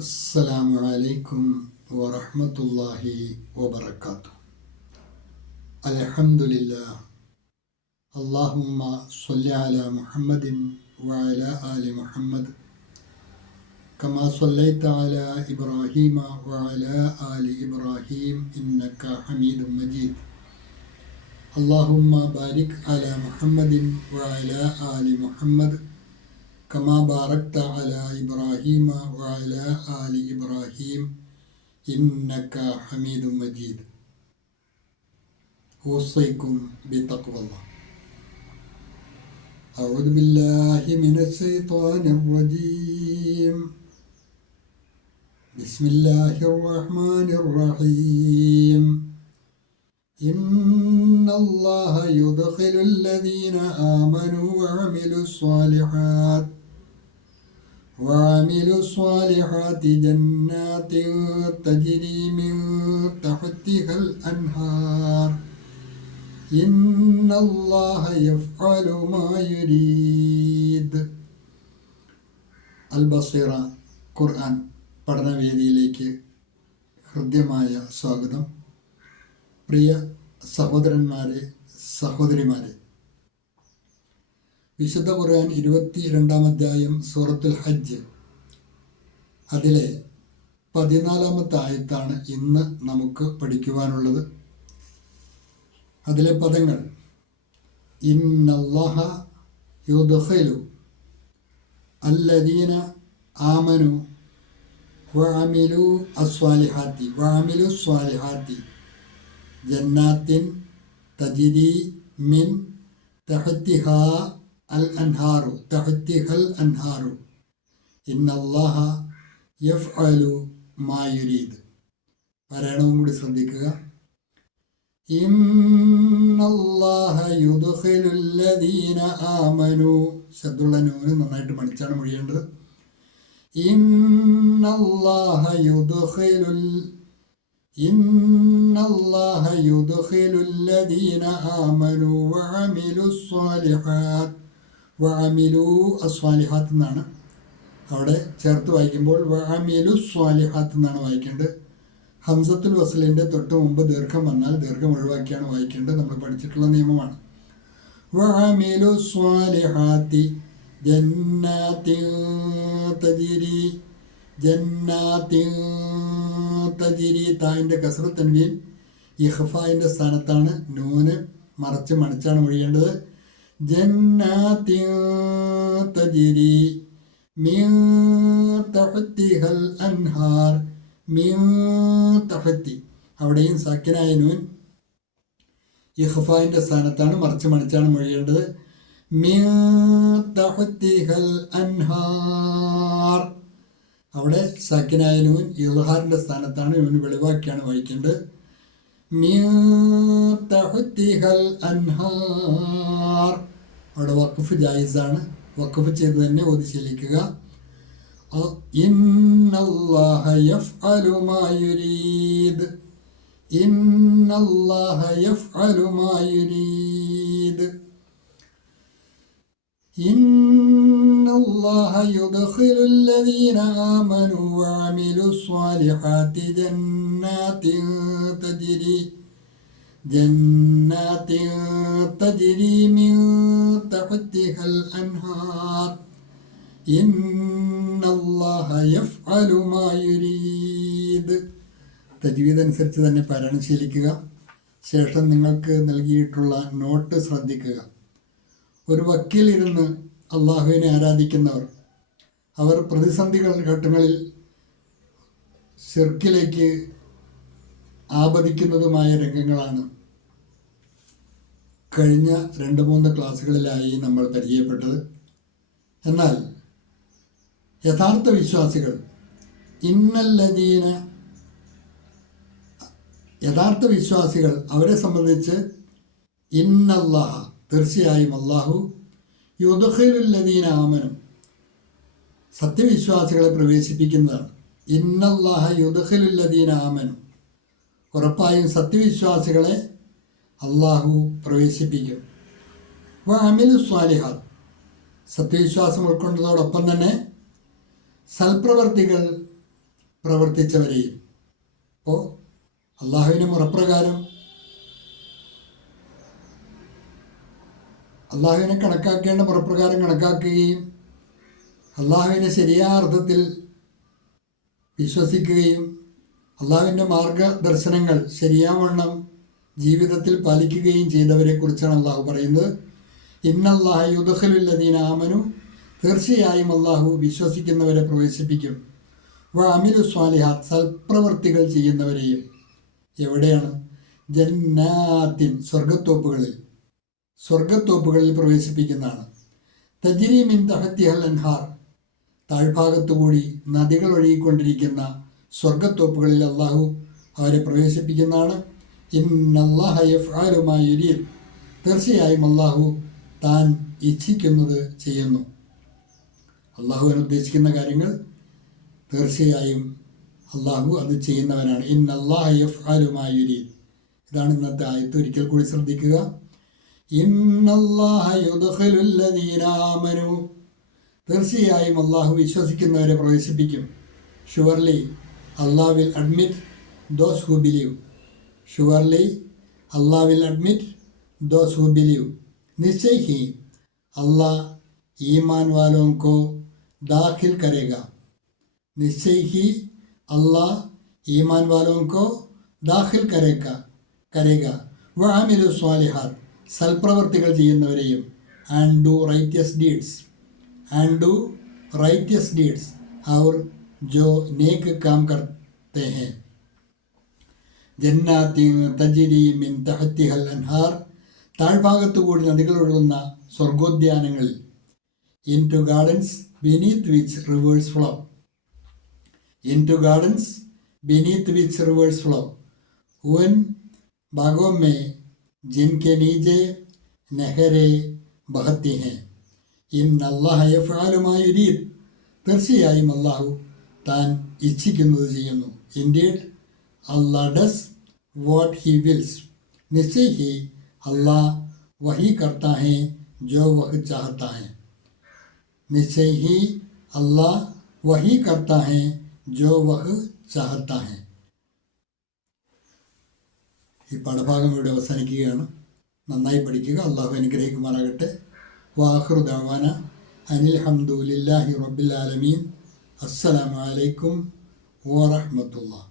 السلام عليكم ورحمة الله وبركاته الحمد لله اللهم صل على محمد وعلى آل محمد كما صليت على إبراهيم وعلى آل إبراهيم إنك حميد مجيد اللهم بارك على محمد وعلى آل محمد كما باركت على إبراهيم وعلى آل إبراهيم إنك حميد مجيد. أوصيكم بتقوى الله. أعوذ بالله من الشيطان الرجيم. بسم الله الرحمن الرحيم. إن الله يدخل الذين آمنوا وعملوا الصالحات وعملوا الصالحات جنات تجري من تحتها الأنهار إن الله يفعل ما يريد അൽബസീറ ഖുർആൻ പഠനവേദിയിലേക്ക് ഹൃദ്യമായ സ്വാഗതം പ്രിയ സഹോദരന്മാരെ സഹോദരിമാരെ വിശുദ്ധ ഖുർആൻ ഇരുപത്തി രണ്ടാം അധ്യായം സൂറത്തുൽ ഹജ്ജ്. അതിലെ പതിനാലാമത്തെ ആയത്താണ് ഇന്ന് നമുക്ക് പഠിക്കുവാനുള്ളത്. അതിലെ പദങ്ങൾ ഇന്നല്ലാഹ യുദ്ഖിലു അല്ലദീന ആമനു വഅമിലു അസ്വാലിഹാത്തി വഅമിലു സ്വാലിഹാത്തി ജന്നാത്തിൻ തജിരി മിൻ തഹത്തിഹാ അൽ അൻഹാറു തഹത്തിഹൽ അൻഹാറു. ഇന്നല്ലാഹ യഫ് അലു മായുരീദ് പാരായണവും കൂടി ശ്രദ്ധിക്കുക. ആമനു. ശബ്ദുള്ള നൂന് നന്നായിട്ട് മടിച്ചാണ് മൊഴിയേണ്ടത്. ഇന്നല്ലാഹ യുദ്ഖിലുൽ يدخل യുദ്ഖിലുല്ലദീന آمنوا وعملوا സ്വാലിഹാത്ത് വഅമിലു അസ്വാലിഹാത്ത് എന്നാണ്. അവിടെ ചേർത്ത് വായിക്കുമ്പോൾ വഅമിലു സ്വാലിഹാത്ത് എന്നാണ് വായിക്കേണ്ടത്. ഹംസത്തുൽ വസലിന്റെ തൊട്ട് മുമ്പ് ദീർഘം വന്നാൽ ദീർഘം ഒഴിവാക്കിയാണ് വായിക്കേണ്ടത്. നമ്മൾ പഠിച്ചിട്ടുള്ള നിയമമാണ്. വഅമിലു സ്വാലിഹാത്തി ജന്നാത്തിൻ തജിരി ജന്നാത്തിൻ തജിരി തായിന്റെ കസറത്തൻവീൻ ഇഹ്ഫായിന്റെ സ്ഥാനത്താണ്. നൂന് മറച്ച് മണിച്ചാണ് മൊഴിയേണ്ടത് ജന്നാത്തിൻ تجري മിൻ തഹത്തിഹൽ അൻഹാർ മിൻ തഹത്തി. അവിടെയും സാക്കിനായ നൂൻ ഇഹ്ഫായിന്റെ സ്ഥാനത്താണ് മറിച്ച് മണിച്ചാണ് മൊഴിയേണ്ടത്. അൻഹാർ. അവിടെ സാക്കിനായ നൂൻ ഇൽഹാറിന്റെ സ്ഥാനത്താണ് നൂൻ വെളിവാക്കിയാണ് വായിക്കേണ്ടത്. അൻഹാർ. അവിടെ വഖഫ് ജായിസാണ് വഖഫ് ചെയ്ത് തന്നെ ഓതി ശീലിക്കുക ഇന്നല്ലാഹ യഫ്അലു മാ യുരീദ് ഇന്നല്ലാഹ യഫ്അലു മാ യുരീദ് إن الله يدخل الذين آمنوا وعملوا الصالحات جنات تجري جنات تجري من تحتها الأنهار إن الله يفعل ما يريد തജ്വീദ് അനുസരിച്ച് തന്നെ പാരായണം ശീലിക്കുക ശേഷം നിങ്ങൾക്ക് നൽകിയിട്ടുള്ള നോട്ട് ശ്രദ്ധിക്കുക ഒരു വക്കീൽ ഇരുന്ന് അള്ളാഹുവിനെ ആരാധിക്കുന്നവർ അവർ പ്രതിസന്ധികൾ ഘട്ടങ്ങളിൽ ഷിർക്കിലേക്ക് ആപതിക്കുന്നതുമായ രംഗങ്ങളാണ് കഴിഞ്ഞ രണ്ട് മൂന്ന് ക്ലാസ്സുകളിലായി നമ്മൾ പരിചയപ്പെട്ടത്. എന്നാൽ യഥാർത്ഥ വിശ്വാസികൾ ഇന്നല്ലതീന യഥാർത്ഥ വിശ്വാസികൾ അവരെ സംബന്ധിച്ച് ഇന്നല്ലാഹ തീർച്ചയായും അള്ളാഹു യുദ്ധീന ആമനും സത്യവിശ്വാസികളെ പ്രവേശിപ്പിക്കുന്നതാണ്. ഇന്നല്ലാഹ യുദ്ധീന ആമനും ഉറപ്പായും സത്യവിശ്വാസികളെ അള്ളാഹു പ്രവേശിപ്പിക്കും. വ സ്വാലിഹാത്ത്. സത്യവിശ്വാസം ഉൾക്കൊണ്ടതോടൊപ്പം തന്നെ സൽപ്രവർത്തികൾ പ്രവർത്തിച്ചവരെയും. അപ്പോൾ അള്ളാഹുവിന് മുറപ്രകാരം അള്ളാഹുവിനെ കണക്കാക്കേണ്ട മുറപ്രകാരം കണക്കാക്കുകയും അള്ളാഹുവിനെ ശരിയായ അർത്ഥത്തിൽ വിശ്വസിക്കുകയും അള്ളാഹുവിന്റെ മാർഗദർശനങ്ങൾ ശരിയാവണ്ണം ജീവിതത്തിൽ പാലിക്കുകയും ചെയ്തവരെ കുറിച്ചാണ് അള്ളാഹു പറയുന്നത്. ഇന്നല്ലാഹ യുദഖലുല്ലദീന ആമനു. തീർച്ചയായും അള്ളാഹു വിശ്വസിക്കുന്നവരെ പ്രവേശിപ്പിക്കും. വ അമിലു സൽപ്രവർത്തികൾ ചെയ്യുന്നവരെയും. എവിടെയാണ്? ജന്നാത്തിൻ സ്വർഗത്തോപ്പുകളിൽ സ്വർഗത്തോപ്പുകളിൽ പ്രവേശിപ്പിക്കുന്നതാണ്. തജിരി മിൻ തഹത്തിഹൽ അൻഹാർ. താഴ്ഭാഗത്തുകൂടി നദികൾ ഒഴുകിക്കൊണ്ടിരിക്കുന്ന സ്വർഗത്തോപ്പുകളിൽ അള്ളാഹു അവരെ പ്രവേശിപ്പിക്കുന്നതാണ്. തീർച്ചയായും അള്ളാഹു താൻ ഇച്ഛിക്കുന്നത് ചെയ്യുന്നു. അള്ളാഹുവിന് ഉദ്ദേശിക്കുന്ന കാര്യങ്ങൾ തീർച്ചയായും അള്ളാഹു അത് ചെയ്യുന്നവനാണ്. ആരുമായുരി ഇതാണ് ഇന്നത്തെ ആയത്ത്. ഒരിക്കൽ കൂടി ശ്രദ്ധിക്കുക. തീർച്ചയായും അള്ളാഹു വിശ്വസിക്കുന്നവരെ പ്രവേശിപ്പിക്കും. Surely Allah will admit those who believe surely Allah will admit those who believe निश्चय ही अल्लाह ईमान वालों को दाखिल करेगा निश्चय ही अल्लाह ईमान वालों को दाखिल करेगा करेगा वह आमिल स्वालिहात സൽപ്രവർത്തികൾ ചെയ്യുന്നവരെയും and do righteous deeds and do righteous deeds और जो नेक काम करते हैं ജന്നാത്തി തജിരി മിൻ തഹത്തിഹൽ അൻഹാർ. താഴ്ഭാഗത്തുകൂടി നദികളൊഴുകുന്ന സ്വർഗോദ്യാനങ്ങളിൽ into gardens beneath which rivers flow into gardens beneath which rivers flow ഉൻ ഭാഗോമേ ജിൻകെ നീജെ നെഹരെ ബഹത്തിഹെ ഇൻ അള്ളാഹുമായി തീർച്ചയായും അള്ളാഹു താൻ ഇച്ഛിക്കുന്നത് ചെയ്യുന്നു. Indeed Allah does what He wills. निश्चय ही अल्लाह वही करता है जो നിശ്ചയി चाहता വഹി निश्चय ही अल्लाह वही करता है ഈ പാഠഭാഗം ഇവിടെ അവസാനിക്കുകയാണ്. നന്നായി പഠിക്കുക. അള്ളാഹു അനുഗ്രഹിക്കുമാറാകട്ടെ. വാഹുർ ദവാന അനിൽ ഹംദുലില്ലാഹി റബ്ബിൽ ആലമീൻ. അസ്സലാമലൈക്കും വറഹമത്തുള്ള